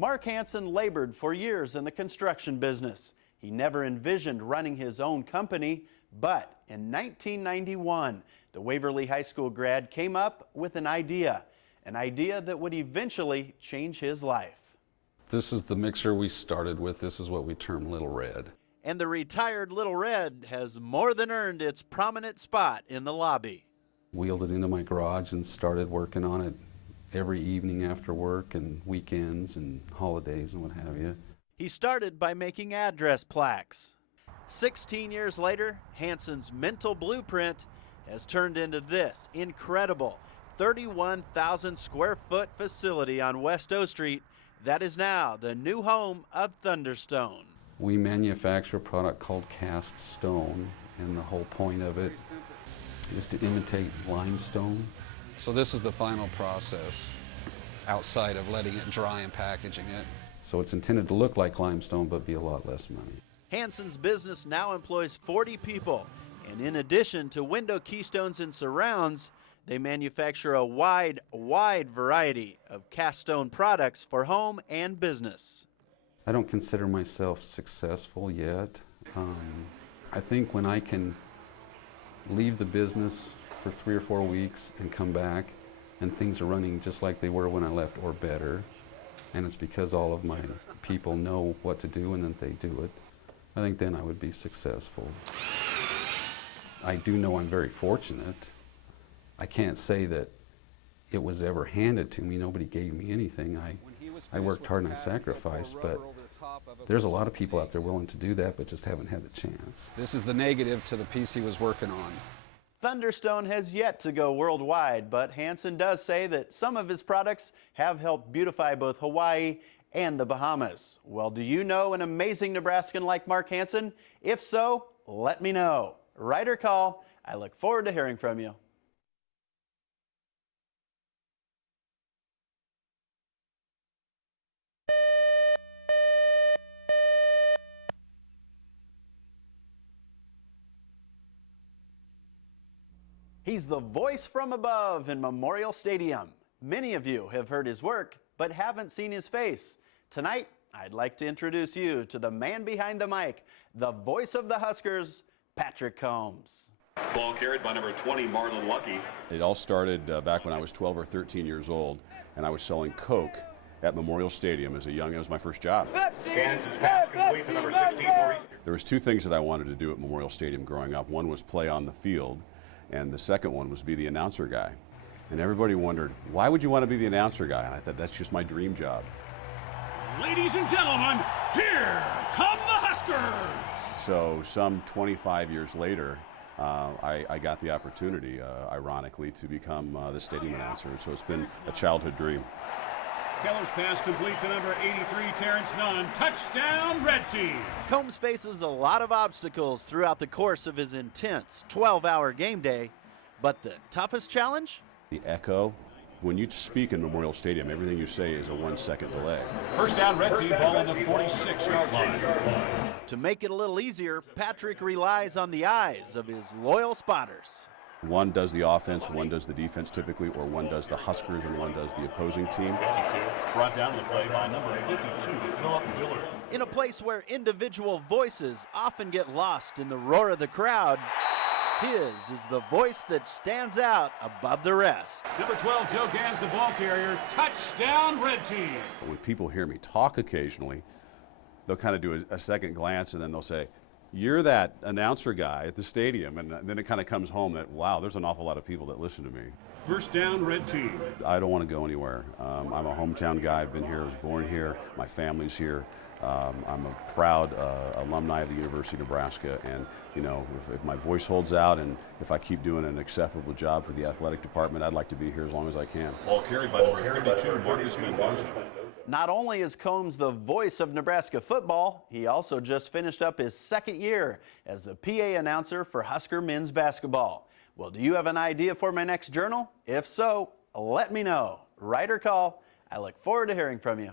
Mark Hansen labored for years in the construction business. He never envisioned running his own company, but in 1991, the Waverly High School grad came up with an idea that would eventually change his life. This is the mixer we started with. This is what we term Little Red. And the retired Little Red has more than earned its prominent spot in the lobby. Wheeled it into my garage and started working on it every evening after work and weekends and holidays and what have you. He started by making address plaques. 16 years later, Hansen's mental blueprint has turned into this incredible 31,000 square foot facility on West O Street that is now the new home of Thunderstone. We manufacture a product called cast stone, and the whole point of it is to imitate limestone. So this is the final process outside of letting it dry and packaging it. So it's intended to look like limestone but be a lot less money. Hansen's business now employs 40 people, and in addition to window keystones and surrounds, they manufacture a wide variety of cast stone products for home and business. I don't consider myself successful yet. I think when I can leave the business for 3 or 4 weeks and come back and things are running just like they were when I left or better, and it's because all of my people know what to do and that they do it, I think then I would be successful. I do know I'm very fortunate. I can't say that it was ever handed to me. Nobody gave me anything. I worked hard and I sacrificed, but there's a lot of people out there willing to do that but just haven't had the chance. This is the negative to the piece he was working on. Thunderstone has yet to go worldwide, but Hansen does say that some of his products have helped beautify both Hawaii and the Bahamas. Well, do you know an amazing Nebraskan like Mark Hansen? If so, let me know. Write or call. I look forward to hearing from you. He's the voice from above in Memorial Stadium. Many of you have heard his work, but haven't seen his face. Tonight, I'd like to introduce you to the man behind the mic, the voice of the Huskers, Patrick Combs. Ball carried by number 20, Marlon Lucky. It all started back when I was 12 or 13 years old, and I was selling Coke at Memorial Stadium as a young. It was my first job. And complete to number 16, there was 2 things that I wanted to do at Memorial Stadium growing up. One was play on the field, and the second one was be the announcer guy. And everybody wondered, why would you want to be the announcer guy? And I thought, that's just my dream job. Ladies and gentlemen, here come the Huskers! So some 25 years later, I got the opportunity, ironically, to become the stadium announcer. So it's been a childhood dream. Keller's pass complete to number 83, Terrence Nunn. Touchdown, Red Team! Combs faces a lot of obstacles throughout the course of his intense 12-hour game day, but the toughest challenge? The echo. When you speak in Memorial Stadium, everything you say is a 1-second delay. First down, Red Team, ball on the 46-yard line. To make it a little easier, Patrick relies on the eyes of his loyal spotters. One does the offense, one does the defense typically, or one does the Huskers and one does the opposing team. 52, brought down the play by number 52, Philip Dillard. In a place where individual voices often get lost in the roar of the crowd, his is the voice that stands out above the rest. Number 12, Joe Gans, the ball carrier. Touchdown, Red Team! When people hear me talk occasionally, they'll kind of do a second glance and then they'll say, you're that announcer guy at the stadium, and then it kind of comes home that, wow, there's an awful lot of people that listen to me. First down, Red Team. I don't want to go anywhere. I'm a hometown guy. I've been here, I was born here, my family's here. I'm a proud alumni of the University of Nebraska, and you know, if my voice holds out and if I keep doing an acceptable job for the athletic department, I'd like to be here as long as I can. Ball carried by number 32, Marcus Mendoza. Not only is Combs the voice of Nebraska football, he also just finished up his 2nd year as the PA announcer for Husker men's basketball. Well, do you have an idea for my next journal? If so, let me know. Write or call. I look forward to hearing from you.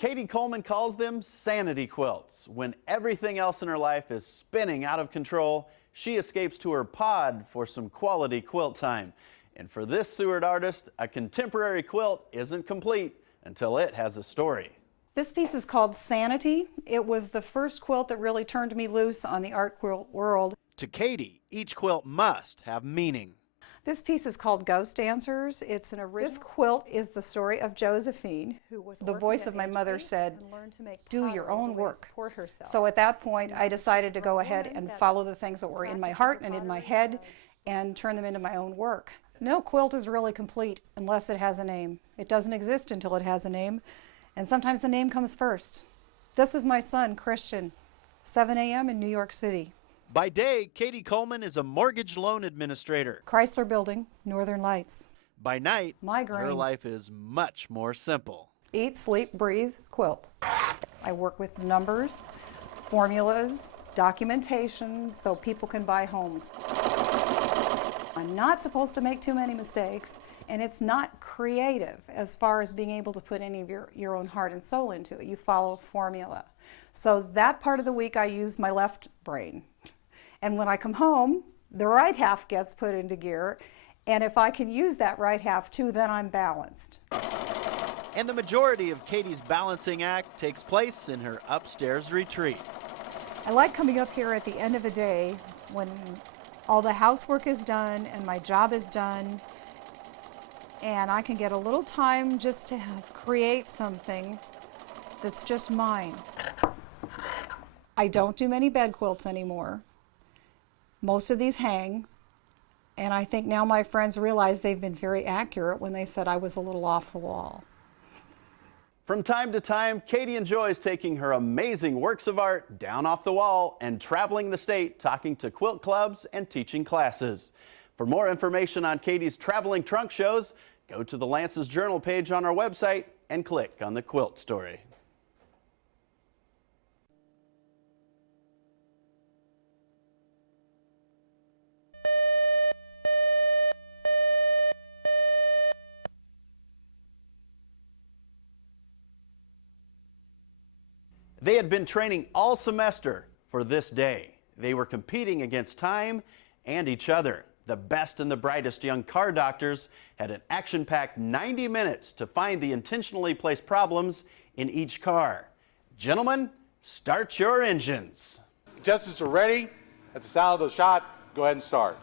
Kaci Coleman calls them sanity quilts. When everything else in her life is spinning out of control, she escapes to her pod for some quality quilt time. And for this Seward artist, a contemporary quilt isn't complete until it has a story. This piece is called Sanity. It was the first quilt that really turned me loose on the art quilt world. To Kaci, each quilt must have meaning. This piece is called Ghost Answers. It's an original. This quilt is the story of Josephine, who was the voice of my mother said, do your own work. So at that point, I decided to go ahead and follow the things that were in my heart and in my head and turn them into my own work. No quilt is really complete unless it has a name. It doesn't exist until it has a name, and sometimes the name comes first. This is my son, Christian, 7 a.m. in New York City. By day, Kaci Coleman is a mortgage loan administrator. Chrysler Building, Northern Lights. By night, Migraine. her life is much more simple. Eat, sleep, breathe, quilt. I work with numbers, formulas, documentation, so people can buy homes. I'm not supposed to make too many mistakes, and it's not creative as far as being able to put any of your own heart and soul into it. You follow a formula. So that part of the week I use my left brain. And when I come home, the right half gets put into gear, and if I can use that right half too, then I'm balanced. And the majority of Kaci's balancing act takes place in her upstairs retreat. I like coming up here at the end of the day when all the housework is done and my job is done, and I can get a little time just to create something that's just mine. I don't do many bed quilts anymore. Most of these hang, and I think now my friends realize they've been very accurate when they said I was a little off the wall. From time to time, Kaci enjoys taking her amazing works of art down off the wall and traveling the state talking to quilt clubs and teaching classes. For more information on Kaci's traveling trunk shows, go to the Lance's Journal page on our website and click on the quilt story. They had been training all semester for this day. They were competing against time and each other. The best and the brightest young car doctors had an action-packed 90 minutes to find the intentionally placed problems in each car. Gentlemen, start your engines. Contestants are ready. At the sound of the shot, go ahead and start.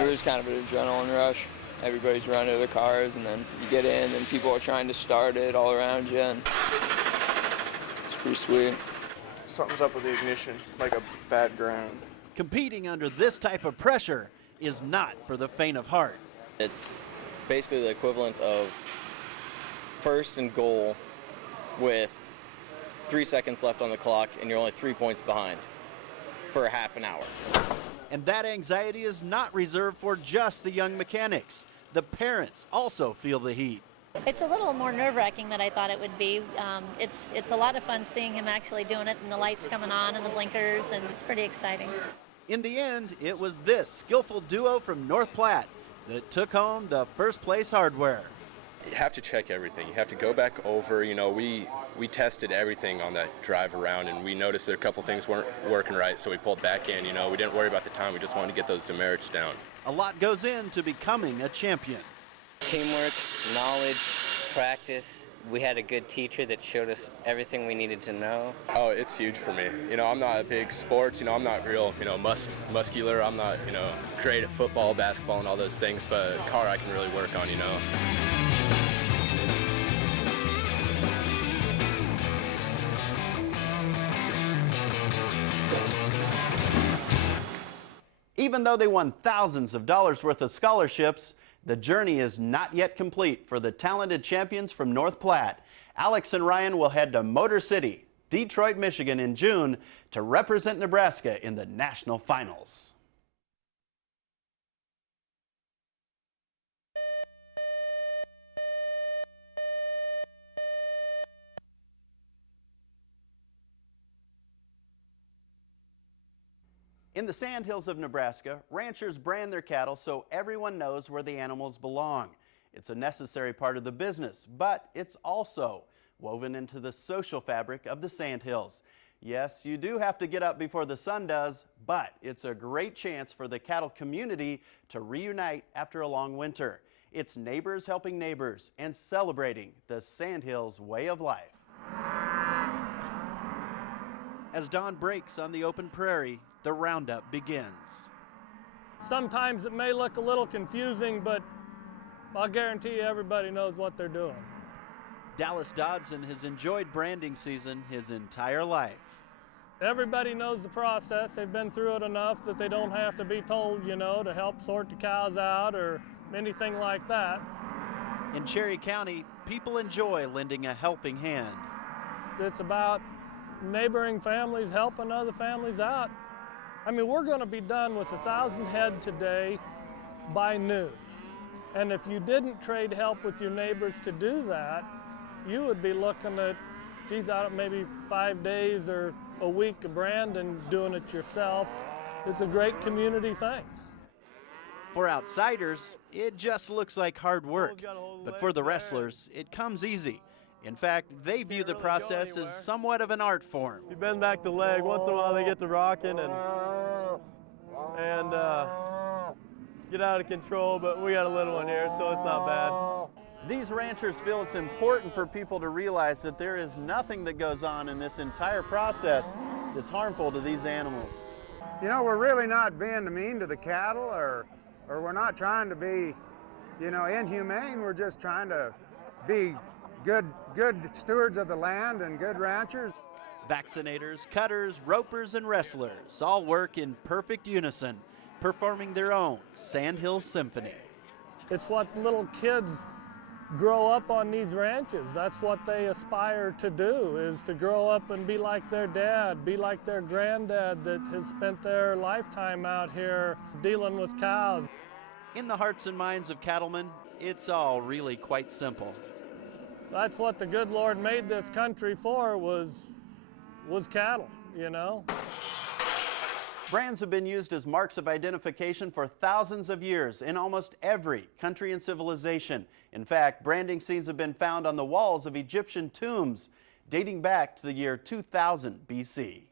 It was kind of an adrenaline rush. Everybody's running to their cars, and then you get in, and people are trying to start it all around you, and it's pretty sweet. Something's up with the ignition, like a bad ground. Competing under this type of pressure is not for the faint of heart. It's basically the equivalent of first and goal with 3 seconds left on the clock, and you're only 3 points behind for a half an hour. And that anxiety is not reserved for just the young mechanics. The parents also feel the heat. It's a little more nerve-wracking than I thought it would be. It's a lot of fun seeing him actually doing it and the lights coming on and the blinkers, and it's pretty exciting. In the end, it was this skillful duo from North Platte that took home the first place hardware. You have to check everything. You have to go back over, we tested everything on that drive around, and we noticed that a couple things weren't working right, so we pulled back in. We didn't worry about the time. We just wanted to get those demerits down. A lot goes into becoming a champion. Teamwork, knowledge, practice. We had a good teacher that showed us everything we needed to know. Oh, it's huge for me. I'm not a big sports, I'm not real, muscular. I'm not, great at football, basketball, and all those things, but car I can really work on, Even though they won thousands of dollars worth of scholarships, the journey is not yet complete for the talented champions from North Platte. Alex and Ryan will head to Motor City, Detroit, Michigan in June to represent Nebraska in the national finals. In the Sandhills of Nebraska, ranchers brand their cattle so everyone knows where the animals belong. It's a necessary part of the business, but it's also woven into the social fabric of the Sandhills. Yes, you do have to get up before the sun does, but it's a great chance for the cattle community to reunite after a long winter. It's neighbors helping neighbors and celebrating the Sandhills way of life. As dawn breaks on the open prairie, the roundup begins. Sometimes it may look a little confusing, but I'll guarantee you everybody knows what they're doing. Dallas Dodson has enjoyed branding season his entire life. Everybody knows the process. They've been through it enough that they don't have to be told, you know, to help sort the cows out or anything like that. In Cherry County, people enjoy lending a helping hand. It's about neighboring families helping other families out. I mean, we're going to be done with 1,000 head today by noon. And if you didn't trade help with your neighbors to do that, you would be looking at, geez, out of maybe 5 days or a week of branding, doing it yourself. It's a great community thing. For outsiders, it just looks like hard work. But for the wrestlers, it comes easy. In fact, they view the process as somewhat of an art form. You bend back the leg, once in a while they get to rocking and get out of control, but we got a little one here, so it's not bad. These ranchers feel it's important for people to realize that there is nothing that goes on in this entire process that's harmful to these animals. You know, we're really not being mean to the cattle or we're not trying to be, you know, inhumane. We're just trying to be good stewards of the land and good ranchers. Vaccinators, cutters, ropers, and wrestlers all work in perfect unison, performing their own Sandhill Symphony. It's what little kids grow up on these ranches. That's what they aspire to do, is to grow up and be like their dad, be like their granddad that has spent their lifetime out here dealing with cows. In the hearts and minds of cattlemen, it's all really quite simple. That's what the good Lord made this country for, was cattle, you know. Brands have been used as marks of identification for thousands of years in almost every country and civilization. In fact, branding scenes have been found on the walls of Egyptian tombs dating back to the year 2000 BC.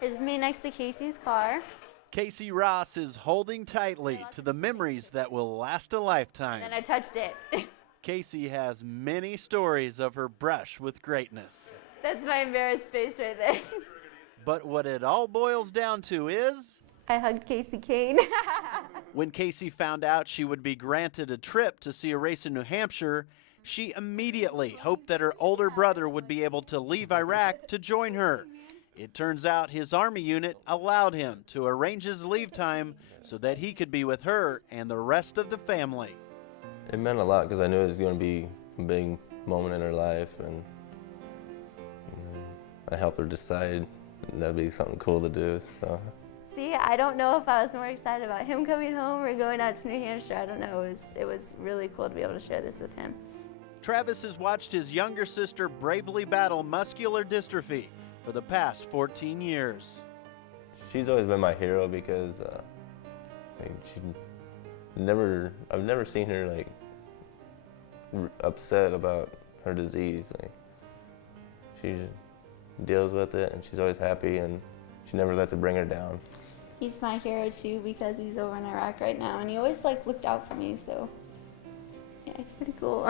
This is me next to Casey's car. Kaci Ross is holding tightly to the memories that will last a lifetime. And then I touched it. Kaci has many stories of her brush with greatness. That's my embarrassed face right there. But what it all boils down to is... I hugged Kaci Kane. When Kaci found out she would be granted a trip to see a race in New Hampshire, she immediately hoped that her older brother would be able to leave Iraq to join her. It turns out his Army unit allowed him to arrange his leave time so that he could be with her and the rest of the family. It meant a lot because I knew it was going to be a big moment in her life, and I helped her decide that'd be something cool to do. So. See, I don't know if I was more excited about him coming home or going out to New Hampshire. I don't know. It was really cool to be able to share this with him. Travis has watched his younger sister bravely battle muscular dystrophy for the past 14 years. She's always been my hero because I've never seen her upset about her disease. She deals with it and she's always happy and she never lets it bring her down. He's my hero too because he's over in Iraq right now and he always looked out for me, so yeah, it's pretty cool.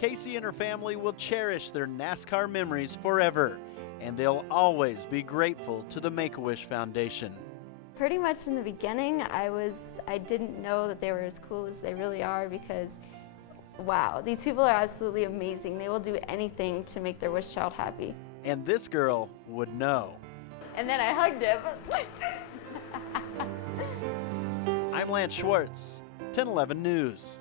Kaci and her family will cherish their NASCAR memories forever, and they'll always be grateful to the Make-A-Wish Foundation. Pretty much in the beginning, I didn't know that they were as cool as they really are because, wow, these people are absolutely amazing. They will do anything to make their wish child happy. And this girl would know. And then I hugged him. I'm Lance Schwartz, 1011 News.